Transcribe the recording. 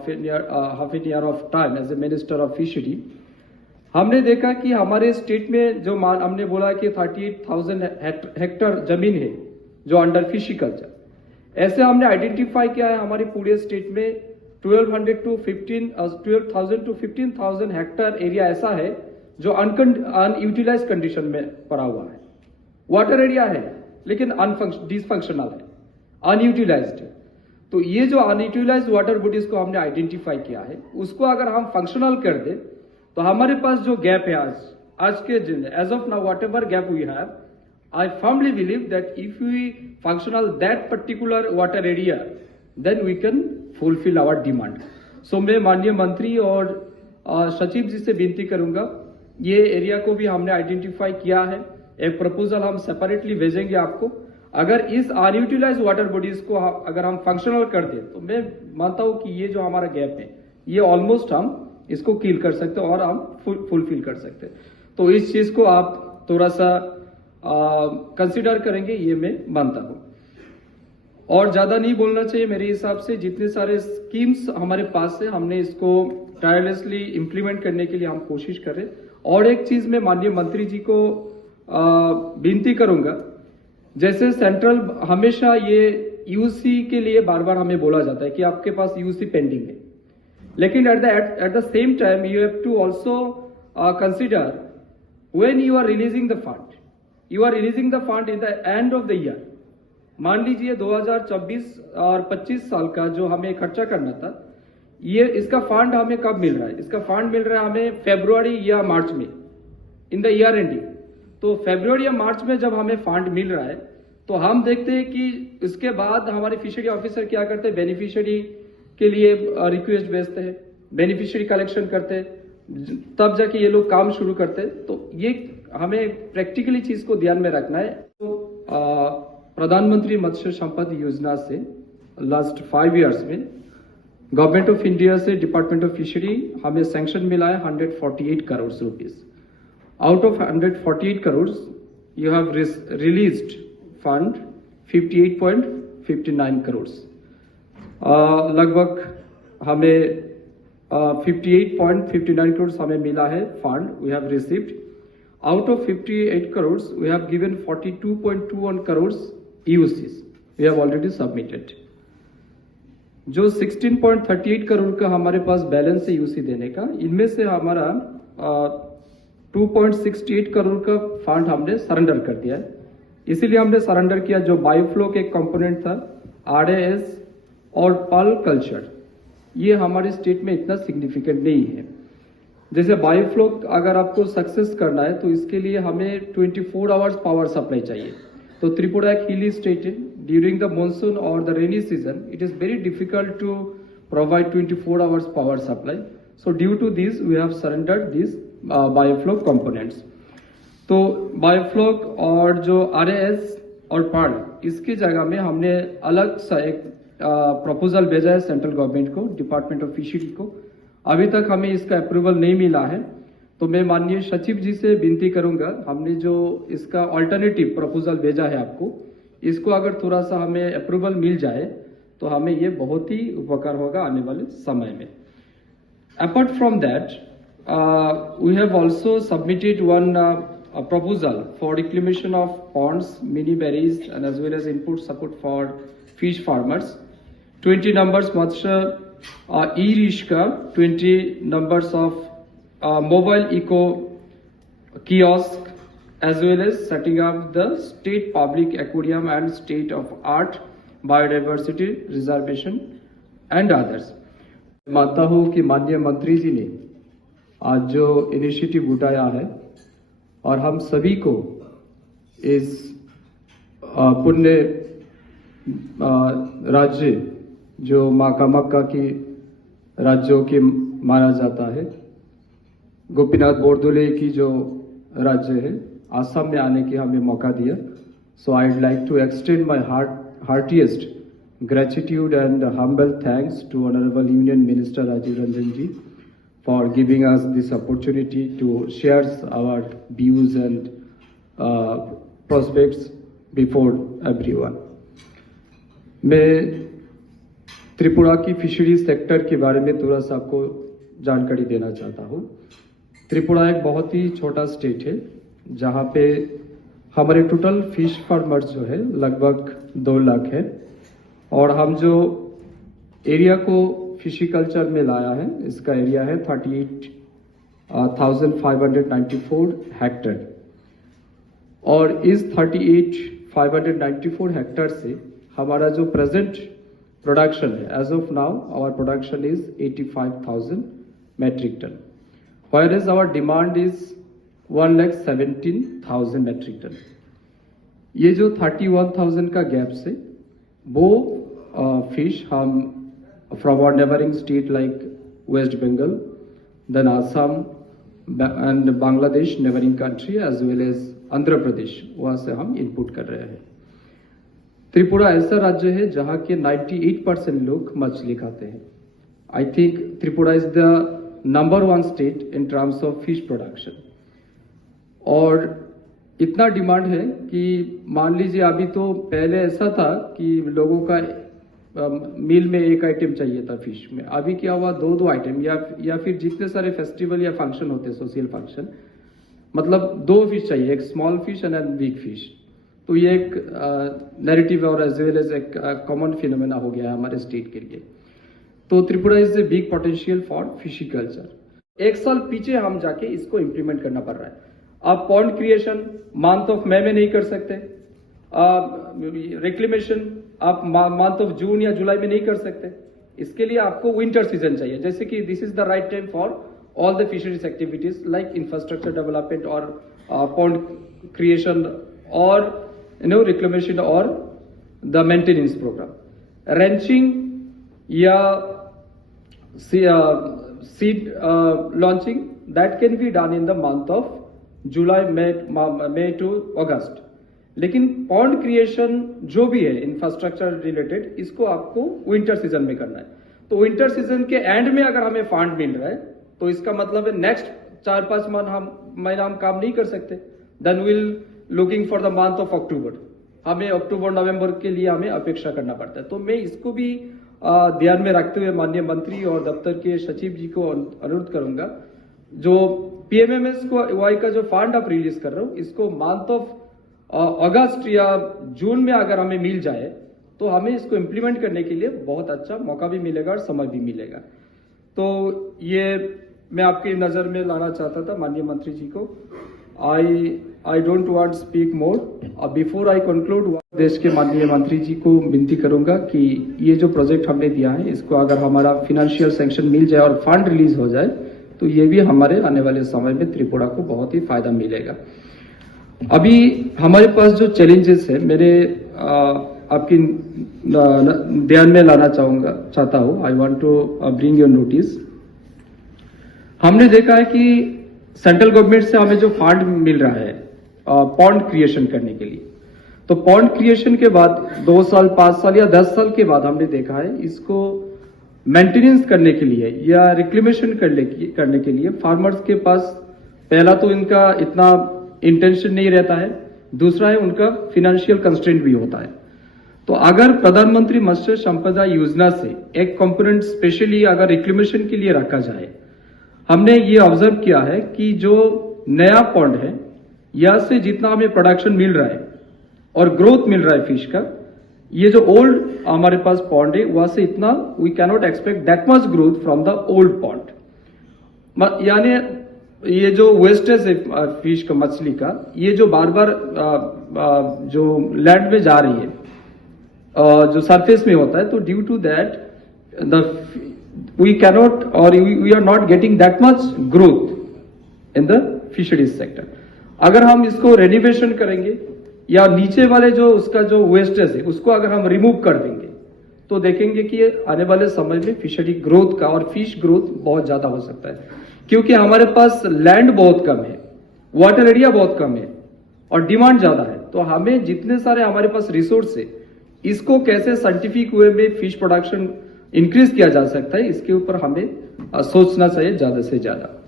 half an year of time as a minister of fishery, हमने देखा कि हमारे स्टेट में जो हमने बोला कि 38,000 हेक्टर जमीन है जो अंडर फिशिकल्चर, ऐसे हमने आइडेंटिफाई किया है हमारे पूरे स्टेट में 12,000 to 15,000 हेक्टर एरिया ऐसा है जो अनयूटिलाइज कंडीशन में पड़ा हुआ है। वाटर एरिया है लेकिन डिसफंक्शनल है, अनयूटिलाइज्ड है। तो ये जो अनयूटिलाइज वाटर बॉडीज को हमने आइडेंटिफाई किया है, उसको अगर हम फंक्शनल कर दे तो हमारे पास जो गैप है आज के दिन, as of now whatever gap we have, I firmly believe that if we functional that particular water area, then we can fulfill our demand. So मैं माननीय मंत्री और सचिव जी से विनती करूंगा, ये एरिया को भी हमने आइडेंटिफाई किया है, एक प्रपोजल हम सेपरेटली भेजेंगे आपको। अगर इस अनयूटिलाइज वाटर बॉडीज को अगर हम फंक्शनल कर दें तो मैं मानता हूं कि ये जो हमारा गैप है ये ऑलमोस्ट हम इसको किल कर सकते हैं और हम फुलफिल कर सकते हैं। तो इस चीज को आप थोड़ा सा कंसिडर करेंगे, ये मैं मानता हूं। और ज्यादा नहीं बोलना चाहिए मेरे हिसाब से। जितने सारे स्कीम्स हमारे पास है हमने इसको टायरलेसली इंप्लीमेंट करने के लिए हम कोशिश करें। और एक चीज मैं माननीय मंत्री जी को विनती करूंगा, जैसे सेंट्रल हमेशा ये यूसी के लिए बार बार हमें बोला जाता है कि आपके पास यूसी पेंडिंग है, लेकिन at the same time you have to also consider when you are releasing the fund, you are releasing the fund in the end of the year. मान लीजिए 2024 और 25 साल का जो हमें खर्चा करना था, ये इसका फंड हमें कब मिल रहा है? इसका फंड मिल रहा है हमें फरवरी या मार्च में, इन द ईयर एंडिंग। तो फरवरी या मार्च में जब हमें फंड मिल रहा है तो हम देखते हैं कि इसके बाद हमारे फिशरी ऑफिसर क्या करते हैं, बेनिफिशियरी के लिए रिक्वेस्ट भेजते हैं, बेनिफिशियरी कलेक्शन करते हैं, तब जाके ये लोग काम शुरू करते हैं। तो ये हमें प्रैक्टिकली चीज को ध्यान में रखना है। तो प्रधानमंत्री मत्स्य संपदा योजना से लास्ट 5 इयर्स में गवर्नमेंट ऑफ इंडिया से डिपार्टमेंट ऑफ फिशरी हमें सैंक्शन मिला है 148 crore rupees. Out of 148 crore you have released fund 58.59 crore. लगभग हमें 58.59 करोड़ हमें मिला है fund we have received. Out of 58 crores, we have given 42.21 crores EUCs. We have already submitted. जो 16.38 करोड़ का हमारे पास बैलेंस है यूसी देने का, इनमें से हमारा 2.68 करोड़ का फंड हमने सरेंडर कर दिया है। इसीलिए हमने सरेंडर किया जो बायोफ्लो के कंपोनेंट था, RAS और पर्ल कल्चर, ये हमारे स्टेट में इतना सिग्निफिकेंट नहीं है। जैसे बायोफ्लो अगर आपको सक्सेस करना है तो इसके लिए हमें 24 आवर्स पावर सप्लाई चाहिए। तो त्रिपुरा एक हिली स्टेट है, ड्यूरिंग द मानसून और the rainy season it is very difficult to provide 24 hours power supply. So due to this we have surrendered this biofloc components. तो बायोफ्लो और जो RAS और Perl, इसकी जगह में हमने अलग सा एक प्रपोजल भेजा है सेंट्रल गवर्नमेंट को, डिपार्टमेंट ऑफ फिशरी को। अभी तक हमें इसका अप्रूवल नहीं मिला है, तो मैं माननीय सचिव जी से विनती करूंगा, हमने जो इसका ऑल्टरनेटिव प्रपोजल भेजा है आपको, इसको अगर थोड़ा सा हमें अप्रूवल मिल जाए तो हमें ये बहुत ही उपकार होगा आने वाले समय में। Apart from that we have also submitted one proposal for reclamation of ponds, mini berries and as well as input support for fish farmers. 20 numbers Matsya e-Rishka, 20 numbers of mobile eco kiosk, as well as setting up the state public aquarium and state of art biodiversity reservation and others. मानता हूँ कि माननीय मंत्री जी ने आज जो initiative उठाया है और हम सभी को इस पुण्य राज्य जो माँ कामाख्या की राज्यों के माना जाता है, गोपीनाथ बोरदोले की जो राज्य है, आसाम में आने की हमें मौका दिया। So I would like to extend my heartiest gratitude and humble thanks to Honorable Union Minister Rajiv Ranjan ji for giving us this opportunity to share our views and prospects before everyone. मैं त्रिपुरा की fishery sector के बारे में थोड़ा सा आपको जानकारी देना चाहता हूँ। त्रिपुरा एक बहुत ही छोटा स्टेट है जहाँ पे हमारे टोटल फिश फार्मर्स जो है लगभग 2 लाख है और हम जो एरिया को फिशिकल्चर में लाया है इसका एरिया है 38,594 हेक्टेयर और इस 38,594 हेक्टेयर से हमारा जो प्रेजेंट प्रोडक्शन है as of now our production is 85,000 metric ton, whereas our demand is 1,17,000 metric ton. ये जो 31,000 का गैप से वो फिश हम from our neighbouring state like West Bengal, then Assam and Bangladesh neighbouring country as well as Andhra Pradesh वहां से हम इनपुट कर रहे हैं। त्रिपुरा ऐसा राज्य है जहां के 98% लोग मछली खाते हैं। I think Tripura is the number 1 state in terms of fish production और इतना डिमांड है कि मान लीजिए अभी तो पहले ऐसा था कि लोगों का मील में एक आइटम चाहिए था फिश में, अभी क्या हुआ 2 आइटम या फिर जितने सारे फेस्टिवल या फंक्शन होते हैं सोशल फंक्शन मतलब 2 फिश चाहिए, एक small fish and big fish. तो ये एक नैरेटिव और एज वेल एज एक कॉमन फिनोमेना हो गया है हमारे स्टेट के लिए। तो Tripura is a big potential for fish culture. 1 साल पीछे हम जाके इसको इम्प्लीमेंट करना पड़ रहा है। आप pond creation month of May में नहीं कर सकते, रिक्लेमेशन आप मंथ ऑफ जून या जुलाई में नहीं कर सकते। इसके लिए आपको विंटर सीजन चाहिए, जैसे कि this is the right time for all the fisheries activities like infrastructure development और पॉन्ड क्रिएशन और रिक्लेमेशन और द मेंटेनेंस प्रोग्राम। रेंचिंग या seed launching that can be done in the month of July, May to August। लेकिन pond creation जो भी है infrastructure related इसको आपको विंटर सीजन में करना है। तो विंटर सीजन के एंड में अगर हमें फंड मिल रहा है तो इसका मतलब है नेक्स्ट 4-5 महीना हम काम नहीं कर सकते। Then will looking for the month of October, हमें अक्टूबर नवंबर के लिए हमें अपेक्षा करना पड़ता है। तो मैं इसको भी ध्यान में रखते हुए माननीय मंत्री और दफ्तर के सचिव जी को अनुरोध करूंगा, जो पीएमएमएस को वाई का जो फंड आप रिलीज कर रहे हो इसको मंथ ऑफ अगस्त या जून में अगर हमें मिल जाए तो हमें इसको इम्प्लीमेंट करने के लिए बहुत अच्छा मौका भी मिलेगा और समय भी मिलेगा। तो ये मैं आपकी नजर में लाना चाहता था माननीय मंत्री जी को। I don't want speak more. Before I conclude, देश के माननीय मंत्री जी को विनती करूंगा कि ये जो प्रोजेक्ट हमने दिया है इसको अगर हमारा फाइनेंशियल सैंक्शन मिल जाए और फंड रिलीज हो जाए तो ये भी हमारे आने वाले समय में त्रिपुरा को बहुत ही फायदा मिलेगा। अभी हमारे पास जो चैलेंजेस है मेरे आपकी ध्यान में लाना चाहता हूं। I want to bring your notice. हमने देखा है कि सेंट्रल गवर्नमेंट से हमें जो फंड मिल रहा है पॉन्ड क्रिएशन करने के लिए, तो पॉन्ड क्रिएशन के बाद 2 साल 5 साल या 10 साल के बाद हमने देखा है इसको मेंटेनेंस करने के लिए या रिक्लेमेशन करने के लिए फार्मर्स के पास पहला तो इनका इतना इंटेंशन नहीं रहता है, दूसरा है उनका फाइनेंशियल कंस्ट्रेंट भी होता है। तो अगर प्रधानमंत्री मत्स्य संपदा योजना से एक कंपोनेंट स्पेशली अगर रिक्लेमेशन के लिए रखा जाए, हमने ये ऑब्जर्व किया है कि जो नया पॉन्ड है या से जितना हमें प्रोडक्शन मिल रहा है और ग्रोथ मिल रहा है फिश का, ये जो ओल्ड हमारे पास पॉन्ड है वहां से इतना we cannot expect that much growth from the old pond. यानी ये जो वेस्टेज है फिश का, मछली का, ये जो बार बार जो लैंड में जा रही है जो सरफेस में होता है, तो due to that the we cannot or we are not getting that much growth in the fisheries sector। अगर हम इसको रेनोवेशन करेंगे या नीचे वाले जो उसका जो वेस्टेज है उसको अगर हम रिमूव कर देंगे तो देखेंगे कि आने वाले समय में फिशरी ग्रोथ का और फिश ग्रोथ बहुत ज्यादा हो सकता है, क्योंकि हमारे पास लैंड बहुत कम है, वाटर एरिया बहुत कम है और डिमांड ज्यादा है। तो हमें जितने सारे हमारे पास रिसोर्स है इसको कैसे साइंटिफिक वे में फिश प्रोडक्शन इंक्रीज किया जा सकता है, इसके ऊपर हमें सोचना चाहिए ज्यादा से ज्यादा।